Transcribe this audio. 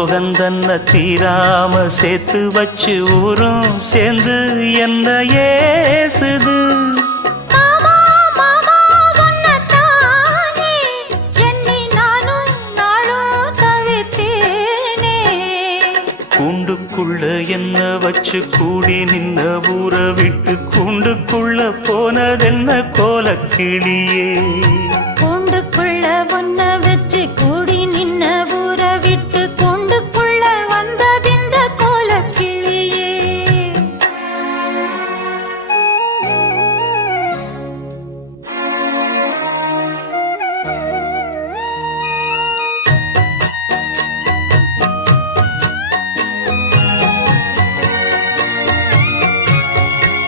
சோகந்தன்ன தீராம சேர்த்து வச்சு ஊரும் சேர்ந்து என்ன ஏசுது. மாமா மாமா உன்னத்தானே எண்ணி நானும் நாளும் தவித்தேனே. கூண்டுக்குள்ள என்ன வச்சு கூடி நின்ன ஊற விட்டு கூண்டுக்குள்ள போனதென்ன கோலக்கிளியே. கூண்டுக்குள்ள உன்ன